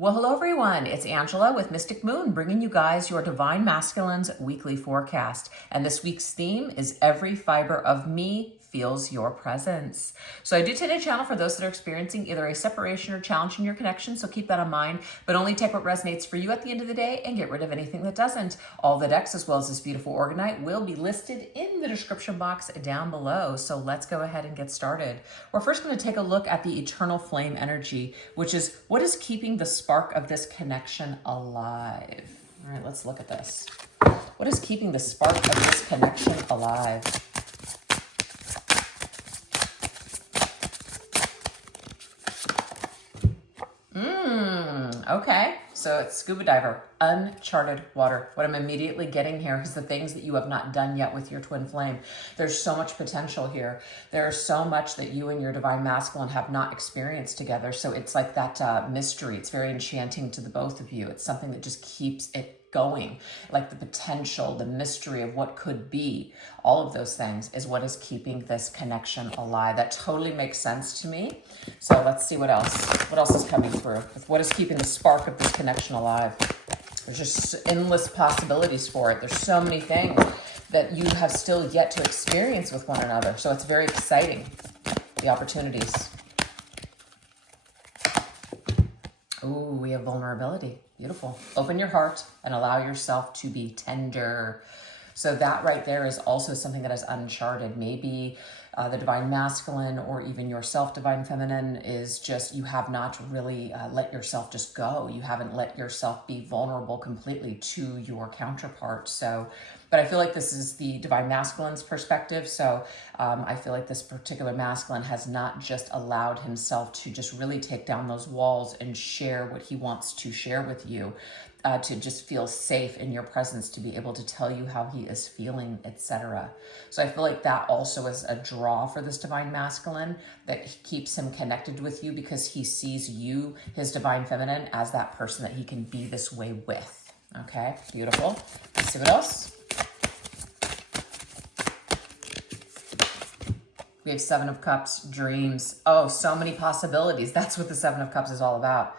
Well, hello everyone. It's Angela with Mystic Moon, bringing you guys your Divine Masculine's weekly forecast. And this week's theme is Every Fiber of Me Feels Your Presence. So I do tend to channel for those that are experiencing either a separation or challenge in your connection, so keep that in mind, but only take what resonates for you at the end of the day and get rid of anything that doesn't. All the decks, as well as this beautiful Organite, will be listed in the description box down below. So let's go ahead and get started. We're first going to take a look at the eternal flame energy, which is what is keeping the spark of this connection alive. All right, let's look at this. What is keeping the spark of this connection alive? Okay, so it's scuba diver, uncharted water. What I'm immediately getting here is the things that you have not done yet with your twin flame. There's so much potential here. There's so much that you and your divine masculine have not experienced together. So it's like that mystery. It's very enchanting to the both of you. It's something that just keeps it going, like the potential, the mystery of what could be. All of those things is what is keeping this connection alive. That totally makes sense to me. So let's see what else is coming through with what is keeping the spark of this connection alive. There's just endless possibilities for it. There's so many things that you have still yet to experience with one another. So it's very exciting, the opportunities. Ooh, we have vulnerability. Beautiful. Open your heart and allow yourself to be tender. So that right there is also something that is uncharted. Maybe the divine masculine or even yourself, divine feminine, is just you have not really let yourself just go. You haven't let yourself be vulnerable completely to your counterpart. So, but I feel like this is the divine masculine's perspective. So I feel like this particular masculine has not just allowed himself to just really take down those walls and share what he wants to share with you. To just feel safe in your presence, to be able to tell you how he is feeling, etc. So I feel like that also is a draw for this divine masculine, that keeps him connected with you because he sees you, his divine feminine, as that person that he can be this way with. Okay, beautiful. Let's see what else. We have Seven of Cups, dreams. Oh, so many possibilities. That's what the Seven of Cups is all about.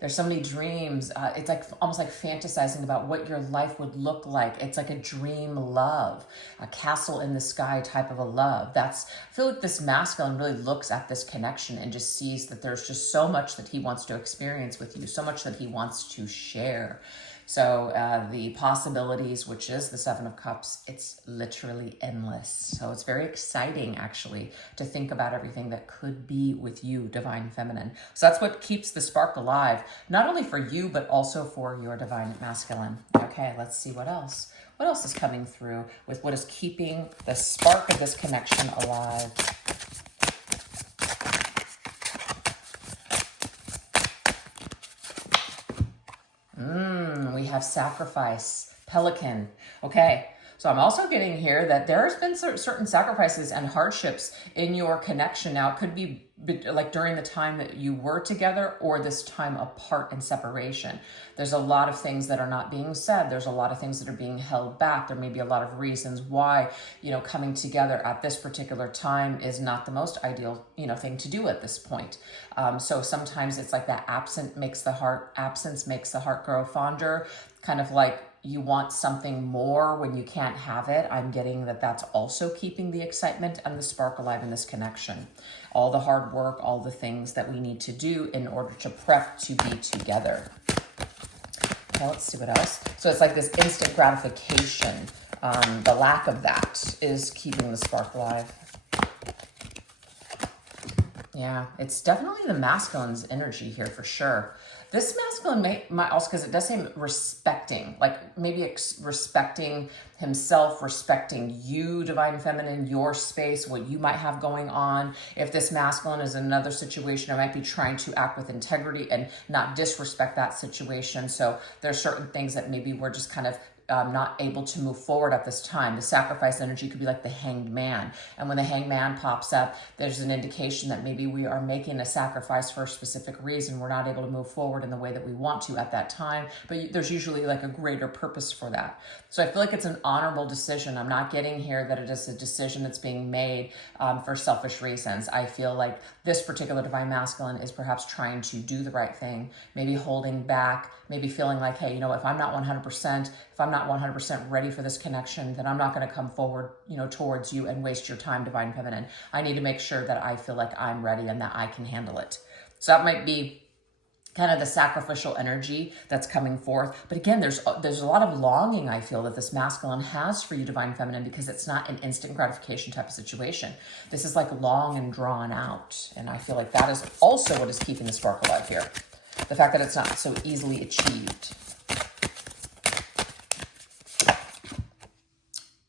There's so many dreams. It's like almost like fantasizing about what your life would look like. It's like a dream love, a castle in the sky type of a love. I feel like this masculine really looks at this connection and just sees that there's just so much that he wants to experience with you, so much that he wants to share. So the possibilities, which is the Seven of Cups, it's literally endless. So it's very exciting, actually, to think about everything that could be with you, divine feminine. So that's what keeps the spark alive, not only for you, but also for your divine masculine. Okay, let's see what else. What else is coming through with what is keeping the spark of this connection alive? We have sacrifice, pelican. Okay, so I'm also getting here that there has been certain sacrifices and hardships in your connection. Now, it could be like during the time that you were together or this time apart in separation. There's a lot of things that are not being said. There's a lot of things that are being held back. There may be a lot of reasons why, coming together at this particular time is not the most ideal, thing to do at this point. So sometimes it's like that absence makes the heart grow fonder, kind of like you want something more when you can't have it. I'm getting that that's also keeping the excitement and the spark alive in this connection. All the hard work, all the things that we need to do in order to prep to be together. Okay, let's see what else. So it's like this instant gratification. The lack of that is keeping the spark alive. Yeah, it's definitely the masculine's energy here for sure. This masculine might also, because it does seem respecting, like maybe respecting himself, respecting you, divine feminine, your space, what you might have going on. If this masculine is in another situation, I might be trying to act with integrity and not disrespect that situation. So there's certain things that maybe we're just kind of not able to move forward at this time. The sacrifice energy could be like the hanged man. And when the hanged man pops up, there's an indication that maybe we are making a sacrifice for a specific reason. We're not able to move forward in the way that we want to at that time, but there's usually like a greater purpose for that. So I feel like it's an honorable decision. I'm not getting here that it is a decision that's being made for selfish reasons. I feel like this particular divine masculine is perhaps trying to do the right thing, maybe holding back, maybe feeling like, hey, if I'm not 100%, if I'm not 100% ready for this connection, then I'm not going to come forward, towards you and waste your time, divine feminine. I need to make sure that I feel like I'm ready and that I can handle it. So that might be kind of the sacrificial energy that's coming forth. But again, there's a lot of longing, I feel, that this masculine has for you, divine feminine, because it's not an instant gratification type of situation. This is like long and drawn out. And I feel like that is also what is keeping the spark alive here. The fact that it's not so easily achieved.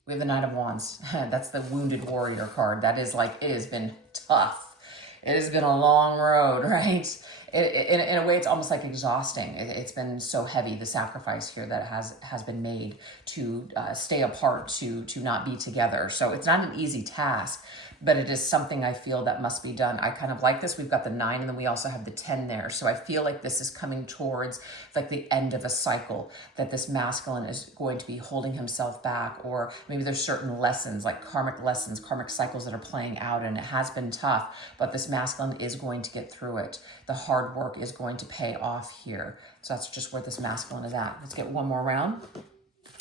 We have the Knight of Wands. That's the Wounded Warrior card. That is like, it has been tough. It has been a long road, right? In a way, it's almost like exhausting. It's been so heavy, the sacrifice here that has been made to stay apart, to not be together. So it's not an easy task, but it is something I feel that must be done. I kind of like this. We've got the 9 and then we also have the 10 there. So I feel like this is coming towards like the end of a cycle, that this masculine is going to be holding himself back, or maybe there's certain lessons, like karmic lessons, karmic cycles that are playing out, and it has been tough, but this masculine is going to get through it. The hard work is going to pay off here. So that's just where this masculine is at. Let's get one more round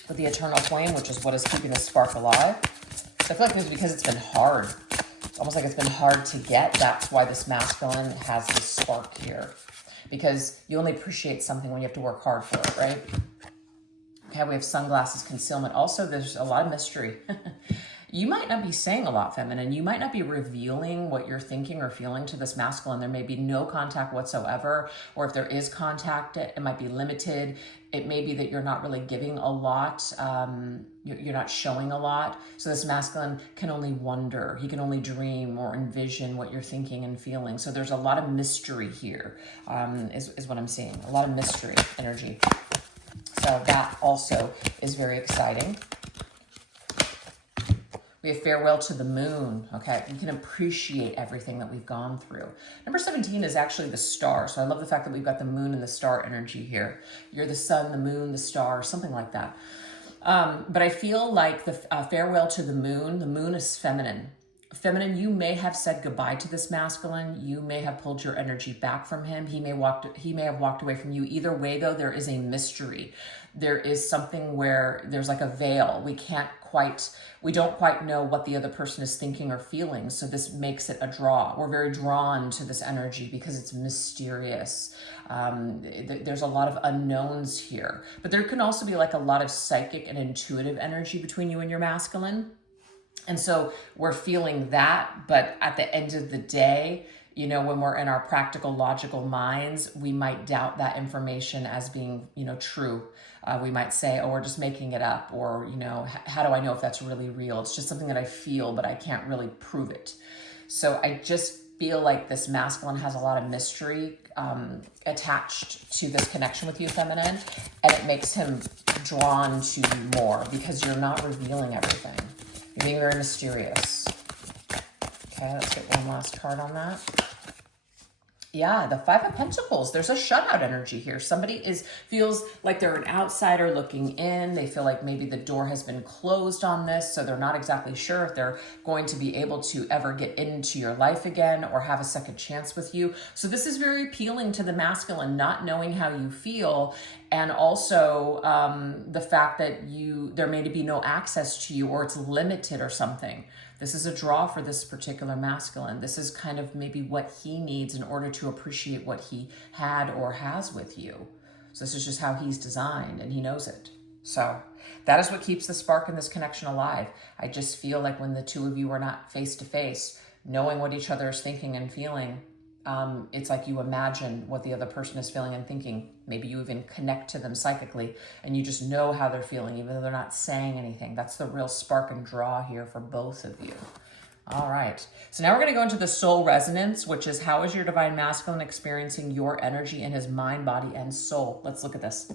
with the Eternal Flame, which is what is keeping the spark alive. So I feel like it's because it's been hard. It's almost like it's been hard to get. That's why this masculine has this spark here. Because you only appreciate something when you have to work hard for it, right? Okay, we have sunglasses, concealment. Also, there's a lot of mystery. You might not be saying a lot, feminine. You might not be revealing what you're thinking or feeling to this masculine. There may be no contact whatsoever, or if there is contact, it might be limited. It may be that you're not really giving a lot. You're not showing a lot. So this masculine can only wonder. He can only dream or envision what you're thinking and feeling. So there's a lot of mystery here, is what I'm seeing. A lot of mystery energy. So that also is very exciting. We have Farewell to the Moon, okay? You can appreciate everything that we've gone through. Number 17 is actually the star. So I love the fact that we've got the moon and the star energy here. You're the sun, the moon, the star, something like that. But I feel like the Farewell to the moon is feminine. Feminine, you may have said goodbye to this masculine. You may have pulled your energy back from him. He may have walked away from you. Either way, though, there is a mystery. There is something where there's like a veil. We don't quite know what the other person is thinking or feeling. So this makes it a draw. We're very drawn to this energy because it's mysterious. There's a lot of unknowns here. But there can also be like a lot of psychic and intuitive energy between you and your masculine. And so we're feeling that, but at the end of the day, when we're in our practical, logical minds, we might doubt that information as being, true. We might say, oh, we're just making it up, or, how do I know if that's really real? It's just something that I feel, but I can't really prove it. So I just feel like this masculine has a lot of mystery attached to this connection with you, feminine, and it makes him drawn to you more because you're not revealing everything. You're being very mysterious. Okay, let's get one last card on that. Yeah, the 5 of Pentacles. There's a shutout energy here. Somebody feels like they're an outsider looking in. They feel like maybe the door has been closed on this, so they're not exactly sure if they're going to be able to ever get into your life again or have a second chance with you. So this is very appealing to the masculine, not knowing how you feel, and also the fact that there may be no access to you, or it's limited or something. This is a draw for this particular masculine. This is kind of maybe what he needs in order to appreciate what he had or has with you. So this is just how he's designed, and he knows it. So that is what keeps the spark in this connection alive. I just feel like when the two of you are not face to face, knowing what each other is thinking and feeling, it's like you imagine what the other person is feeling and thinking. Maybe you even connect to them psychically, and you just know how they're feeling, even though they're not saying anything. That's the real spark and draw here for both of you. All right. So now we're going to go into the soul resonance, which is how is your divine masculine experiencing your energy in his mind, body, and soul? Let's look at this.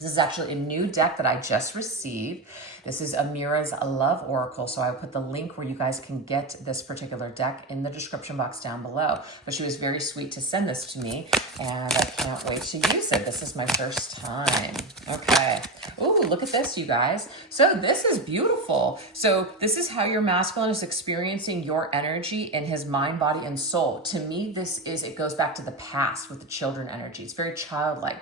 This is actually a new deck that I just received. This is Amira's Love Oracle. So I put the link where you guys can get this particular deck in the description box down below. But she was very sweet to send this to me, and I can't wait to use it. This is my first time. Okay. Ooh, look at this, you guys. So this is beautiful. So this is how your masculine is experiencing your energy in his mind, body, and soul. To me, it goes back to the past with the children energy. It's very childlike.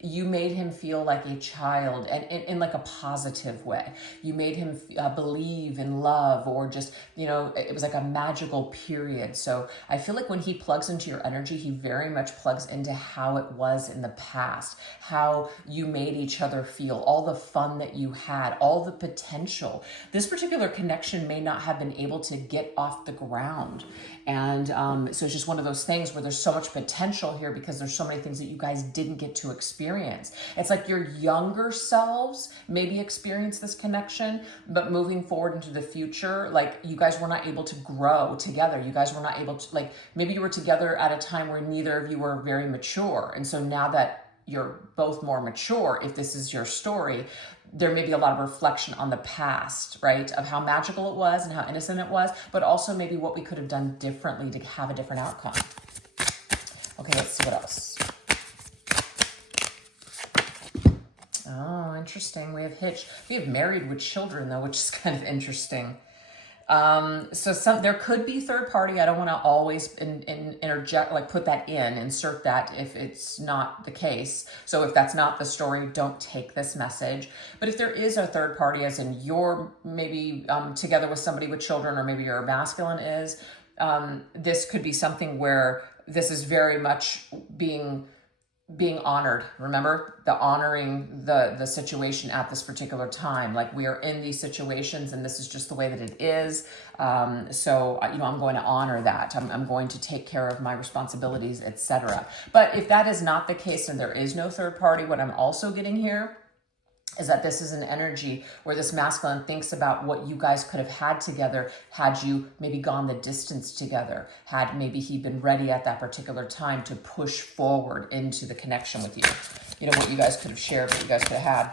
You made him feel like a child, and in like a positive way. You made him believe in love, or just, it was like a magical period. So I feel like when he plugs into your energy, he very much plugs into how it was in the past, how you made each other feel, all the fun that you had, all the potential. This particular connection may not have been able to get off the ground. And so it's just one of those things where there's so much potential here because there's so many things that you guys didn't get to experience. It's like your younger selves maybe experience this connection, but moving forward into the future, like you guys were not able to grow together. You guys were not able to, like, maybe you were together at a time where neither of you were very mature. And so now that you're both more mature, if this is your story, there may be a lot of reflection on the past, right? Of how magical it was and how innocent it was, but also maybe what we could have done differently to have a different outcome. Okay, let's see what else. Oh, interesting. We have hitch. We have married with children though, which is kind of interesting. So there could be third party. I don't want to always interject, like put that insert that if it's not the case. So if that's not the story, don't take this message. But if there is a third party, as in you're maybe together with somebody with children, or maybe your masculine is, this could be something where this is very much being honored. Remember, the honoring the situation at this particular time. Like, we are in these situations and this is just the way that it is. So I'm going to honor that. I'm going to take care of my responsibilities, etc. But if that is not the case and there is no third party, what I'm also getting here is that this is an energy where this masculine thinks about what you guys could have had together had you maybe gone the distance together, had maybe he been ready at that particular time to push forward into the connection with you. What you guys could have shared, what you guys could have had.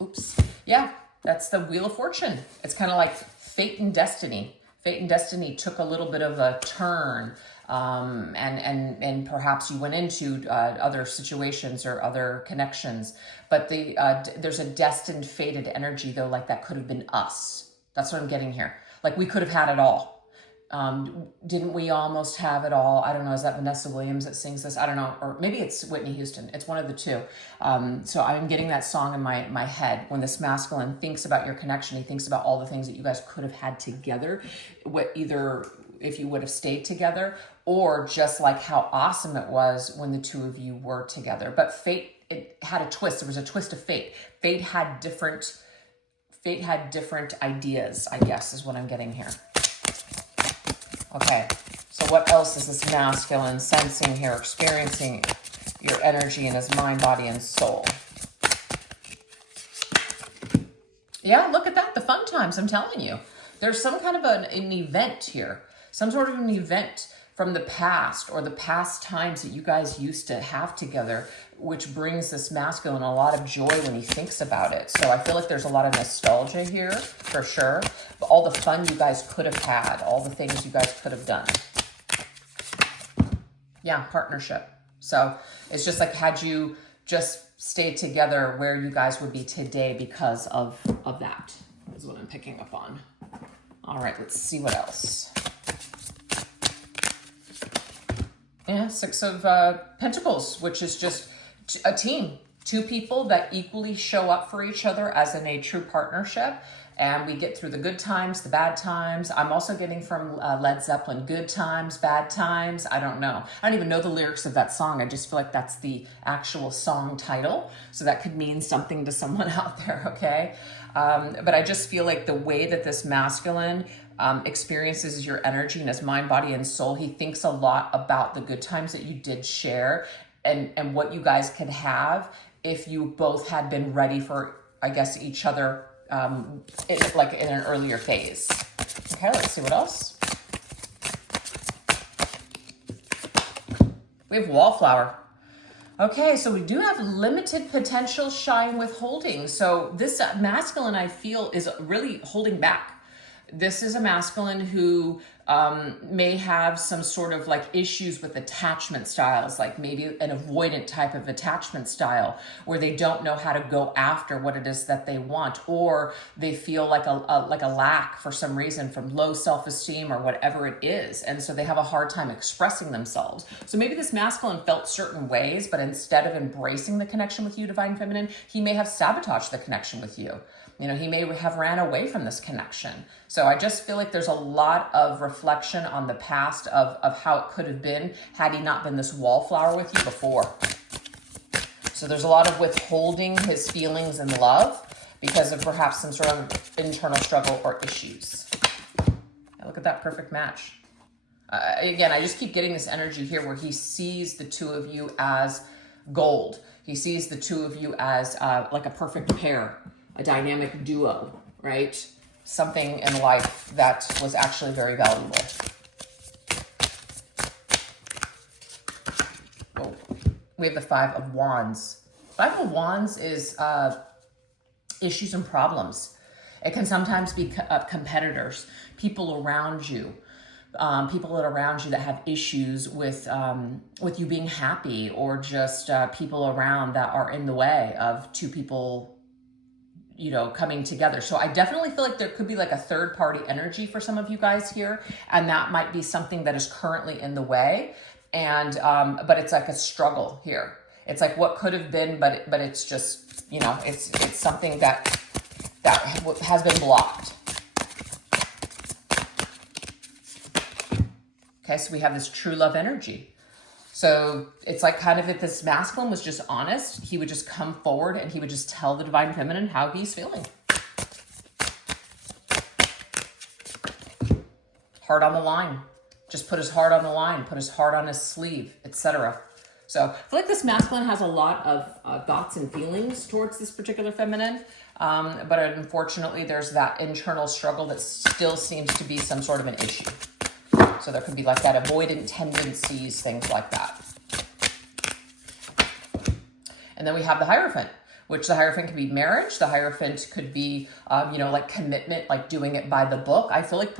Oops. Yeah, that's the Wheel of Fortune. It's kind of like fate and destiny. Fate and destiny took a little bit of a turn. And perhaps you went into other situations or other connections, but there's a destined, fated energy though, like that could have been us. That's what I'm getting here. Like, we could have had it all. Didn't we almost have it all? I don't know. Is that Vanessa Williams that sings this? I don't know. Or maybe it's Whitney Houston. It's one of the two. So I'm getting that song in my head. When this masculine thinks about your connection, he thinks about all the things that you guys could have had together, either if you would have stayed together, or just like how awesome it was when the two of you were together. But fate, it had a twist. There was a twist of fate. Fate had different ideas, I guess, is what I'm getting here. Okay, so what else is this masculine sensing here, experiencing your energy in his mind, body, and soul? Yeah, look at that, the fun times, I'm telling you. There's some kind of an event here, some sort of an event from the past, or the past times that you guys used to have together, which brings this masculine a lot of joy when he thinks about it. So I feel like there's a lot of nostalgia here, for sure. But all the fun you guys could have had, all the things you guys could have done. Yeah, partnership. So it's just like, had you just stayed together, where you guys would be today because of that, is what I'm picking up on. All right, let's see what else. Yeah, Six of Pentacles, which is just a team. Two people that equally show up for each other as in a true partnership. And we get through the good times, the bad times. I'm also getting from Led Zeppelin, good times, bad times. I don't know. I don't even know the lyrics of that song. I just feel like that's the actual song title. So that could mean something to someone out there, okay? But I just feel like the way that this masculine experiences your energy in his mind, body, and soul, he thinks a lot about the good times that you did share, and what you guys could have if you both had been ready for, I guess, each other, like in an earlier phase. Okay, let's see what else. We have Wallflower. Okay, so we do have limited potential, shy, and withholding. So this masculine, I feel, is really holding back. This is a masculine who may have some sort of like issues with attachment styles, like maybe an avoidant type of attachment style where they don't know how to go after what it is that they want, or they feel like a lack for some reason from low self-esteem or whatever it is. And so they have a hard time expressing themselves. So maybe this masculine felt certain ways, but instead of embracing the connection with you, Divine Feminine, he may have sabotaged the connection with you. You know, he may have ran away from this connection. So I just feel like there's a lot of reflection on the past of how it could have been had he not been this wallflower with you before. So there's a lot of withholding his feelings and love because of perhaps some sort of internal struggle or issues. Now look at that perfect match. Again, I just keep getting this energy here where he sees the two of you as gold. He sees the two of you as like a perfect pair, a dynamic duo, right? Something in life that was actually very valuable. Oh, we have the Five of Wands. Five of Wands is issues and problems. It can sometimes be competitors, people around you. People that are around you that have issues with you being happy, or just people around that are in the way of two people, you know, coming together. So I definitely feel like there could be like a third party energy for some of you guys here. And that might be something that is currently in the way. And, but it's like a struggle here. It's like what could have been, but it's just, you know, it's something that has been blocked. Okay. So we have this true love energy. So it's like kind of if this masculine was just honest, he would just come forward and he would just tell the Divine Feminine how he's feeling. Heart on the line. Just put his heart on the line, put his heart on his sleeve, etc. So I feel like this masculine has a lot of thoughts and feelings towards this particular feminine. But unfortunately, there's that internal struggle that still seems to be some sort of an issue. So there could be like that avoidant tendencies, things like that. And then we have the Hierophant, which the Hierophant could be marriage. The Hierophant could be, you know, like commitment, like doing it by the book. I feel like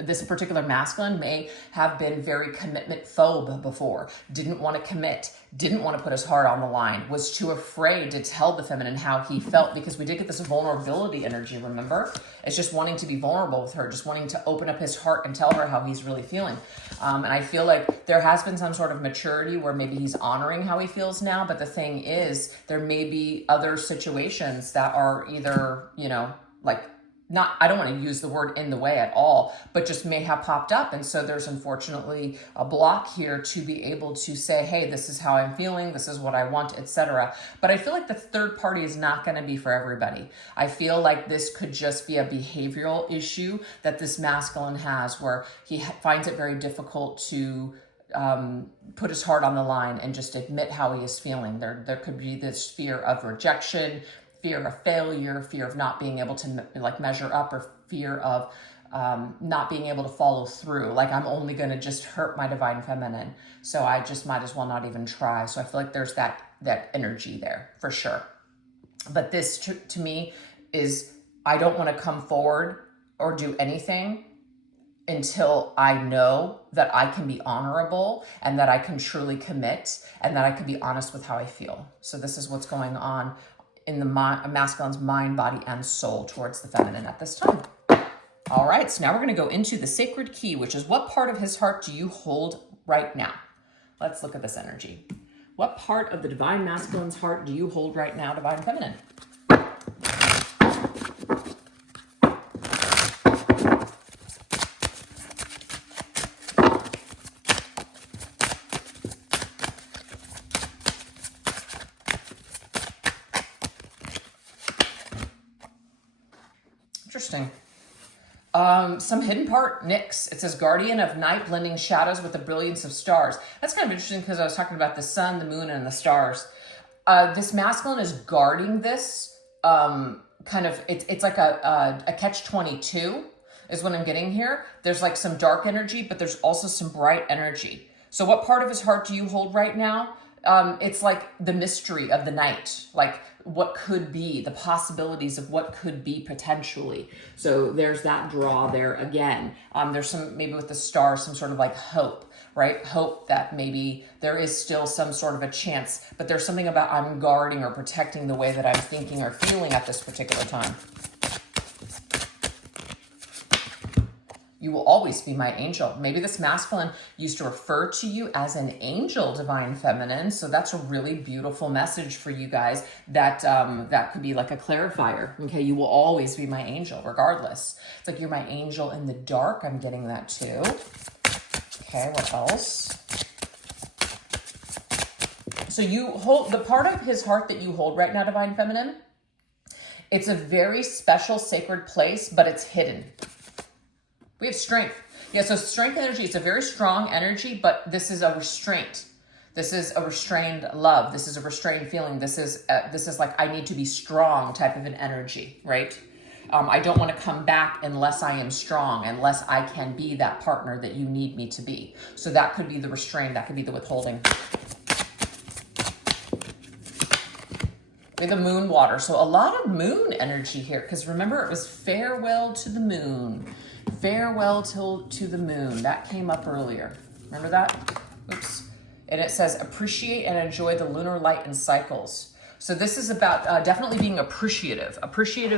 this particular masculine may have been very commitment phobe before, didn't want to commit, didn't want to put his heart on the line, was too afraid to tell the feminine how he felt, because we did get this vulnerability energy, remember? It's just wanting to be vulnerable with her, just wanting to open up his heart and tell her how he's really feeling. And I feel like there has been some sort of maturity where maybe he's honoring how he feels now, but the thing is, there may be other situations that are either, you know, like not, I don't want to use the word in the way at all, but just may have popped up. And so there's unfortunately a block here to be able to say, hey, this is how I'm feeling, this is what I want, etc. But I feel like the third party is not going to be for everybody. I feel like this could just be a behavioral issue that this masculine has, where he finds it very difficult to put his heart on the line and just admit how he is feeling. There could be this fear of rejection, fear of failure, fear of not being able to like measure up, or fear of not being able to follow through. Like, I'm only going to just hurt my Divine Feminine, so I just might as well not even try. So I feel like there's that energy there for sure. But this to me is, I don't want to come forward or do anything until I know that I can be honorable and that I can truly commit and that I can be honest with how I feel. So this is what's going on in the masculine's mind, body, and soul towards the feminine at this time. All right, so now we're going to go into the sacred key, which is, what part of his heart do you hold right now? Let's look at this energy. What part of the divine masculine's heart do you hold right now, Divine Feminine? Interesting. Some hidden part, Nyx. It says, guardian of night, blending shadows with the brilliance of stars. That's kind of interesting because I was talking about the sun, the moon, and the stars. This masculine is guarding this kind of, it's like a catch-22 is what I'm getting here. There's like some dark energy, but there's also some bright energy. So what part of his heart do you hold right now? it's like the mystery of the night, like what could be, the possibilities of what could be potentially. So there's that draw there again. There's some, maybe with the star, some sort of like hope, right? Hope that maybe there is still some sort of a chance, but there's something about I'm guarding or protecting the way that I'm thinking or feeling at this particular time. You will always be my angel. Maybe this masculine used to refer to you as an angel, divine feminine. So that's a really beautiful message for you guys. That that could be like a clarifier. Okay, you will always be my angel, regardless. It's like you're my angel in the dark. I'm getting that too. Okay, what else? So you hold the part of his heart that you hold right now, divine feminine. It's a very special, sacred place, but it's hidden. We have strength. Yeah, so strength energy, it's a very strong energy, but this is a restraint. This is a restrained love. This is a restrained feeling. This is like I need to be strong type of an energy, right? I don't want to come back unless I am strong, unless I can be that partner that you need me to be. So that could be the restraint. That could be the withholding. We have the moon water. So a lot of moon energy here, because remember it was farewell to the moon. Farewell to the moon. That came up earlier. Remember that? Oops. And it says appreciate and enjoy the lunar light and cycles. So this is about definitely being appreciative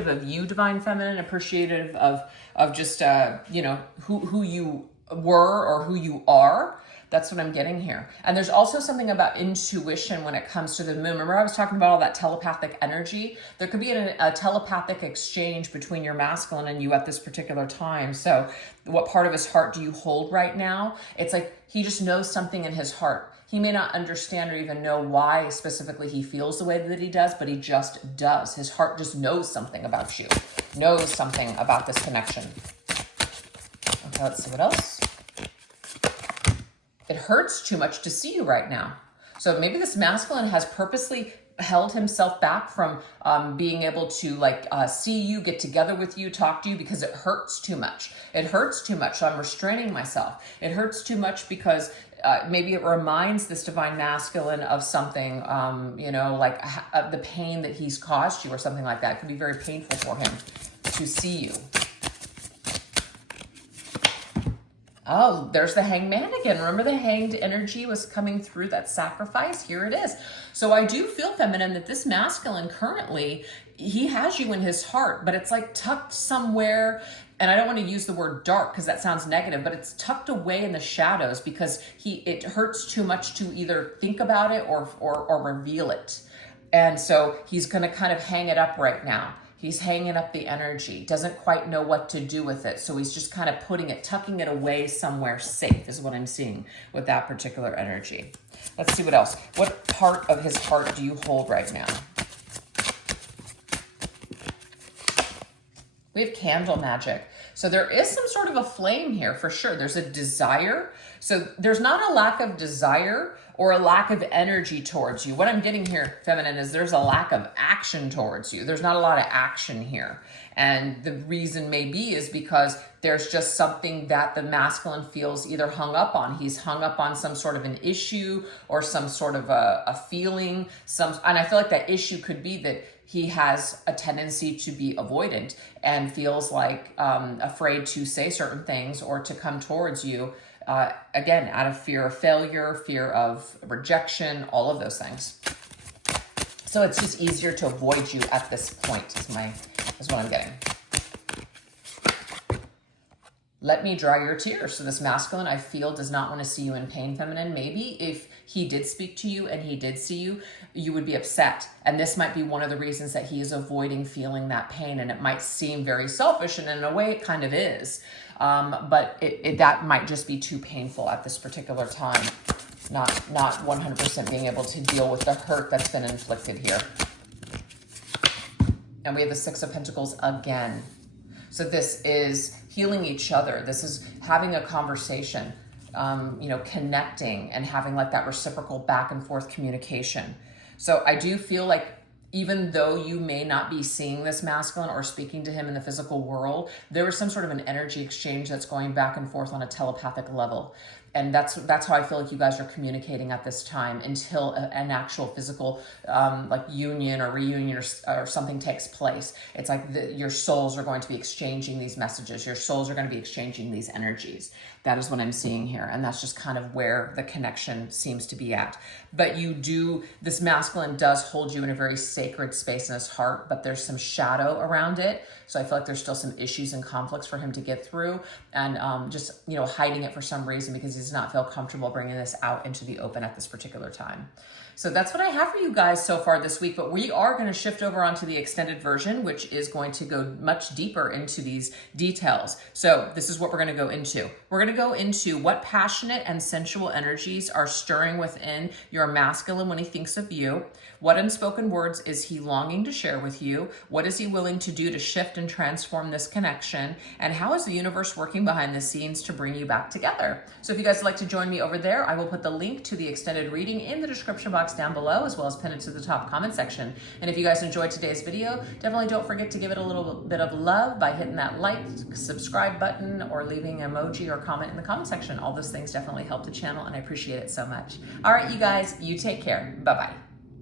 of you, divine feminine, appreciative of just you know, who you were or who you are. That's what I'm getting here. And there's also something about intuition when it comes to the moon. Remember I was talking about all that telepathic energy? There could be a telepathic exchange between your masculine and you at this particular time. So what part of his heart do you hold right now? It's like he just knows something in his heart. He may not understand or even know why specifically he feels the way that he does, but he just does. His heart just knows something about you, knows something about this connection. Okay, let's see what else. It hurts too much to see you right now. So maybe this masculine has purposely held himself back from being able to like see you, get together with you, talk to you, because it hurts too much. It hurts too much, so I'm restraining myself. It hurts too much because maybe it reminds this divine masculine of something, you know, like the pain that he's caused you or something like that. It could be very painful for him to see you. Oh, there's the hangman again. Remember the hanged energy was coming through that sacrifice? Here it is. So I do feel, feminine, that this masculine currently, he has you in his heart, but it's like tucked somewhere. And I don't want to use the word dark because that sounds negative, but it's tucked away in the shadows because it hurts too much to either think about it or reveal it. And so he's going to kind of hang it up right now. He's hanging up the energy, doesn't quite know what to do with it. So he's just kind of tucking it away somewhere safe is what I'm seeing with that particular energy. Let's see what else. What part of his heart do you hold right now? We have candle magic. So there is some sort of a flame here for sure. There's a desire. So there's not a lack of desire or a lack of energy towards you. What I'm getting here, feminine, is there's a lack of action towards you. There's not a lot of action here. And the reason may be is because there's just something that the masculine feels either hung up on. He's hung up on some sort of an issue or some sort of a feeling. And I feel like that issue could be that he has a tendency to be avoidant and feels like afraid to say certain things or to come towards you, again, out of fear of failure, fear of rejection, all of those things. So it's just easier to avoid you at this point is what I'm getting. Let me dry your tears. So this masculine, I feel, does not want to see you in pain, feminine. Maybe if he did speak to you and he did see you, you would be upset. And this might be one of the reasons that he is avoiding feeling that pain. And it might seem very selfish, and in a way it kind of is. But that might just be too painful at this particular time. Not 100% being able to deal with the hurt that's been inflicted here. And we have the Six of Pentacles again. So this is healing each other. This is having a conversation, connecting and having like that reciprocal back and forth communication. So I do feel like even though you may not be seeing this masculine or speaking to him in the physical world, there is some sort of an energy exchange that's going back and forth on a telepathic level. And that's how I feel like you guys are communicating at this time until an actual physical like union or reunion or something takes place. It's like your souls are going to be exchanging these messages. Your souls are going to be exchanging these energies. That is what I'm seeing here. And that's just kind of where the connection seems to be at. But this masculine does hold you in a very sacred space in his heart, but there's some shadow around it. So I feel like there's still some issues and conflicts for him to get through, and just, hiding it for some reason because he does not feel comfortable bringing this out into the open at this particular time. So that's what I have for you guys so far this week, but we are going to shift over onto the extended version, which is going to go much deeper into these details. So this is what we're going to go into. We're going to go into what passionate and sensual energies are stirring within your masculine when he thinks of you. What unspoken words is he longing to share with you? What is he willing to do to shift and transform this connection? And how is the universe working behind the scenes to bring you back together? So if you guys would like to join me over there, I will put the link to the extended reading in the description box down below, as well as pin it to the top comment section. And if you guys enjoyed today's video, definitely don't forget to give it a little bit of love by hitting that like, subscribe button, or leaving an emoji or comment in the comment section. All those things definitely help the channel, and I appreciate it so much. All right, you guys, you take care. Bye-bye.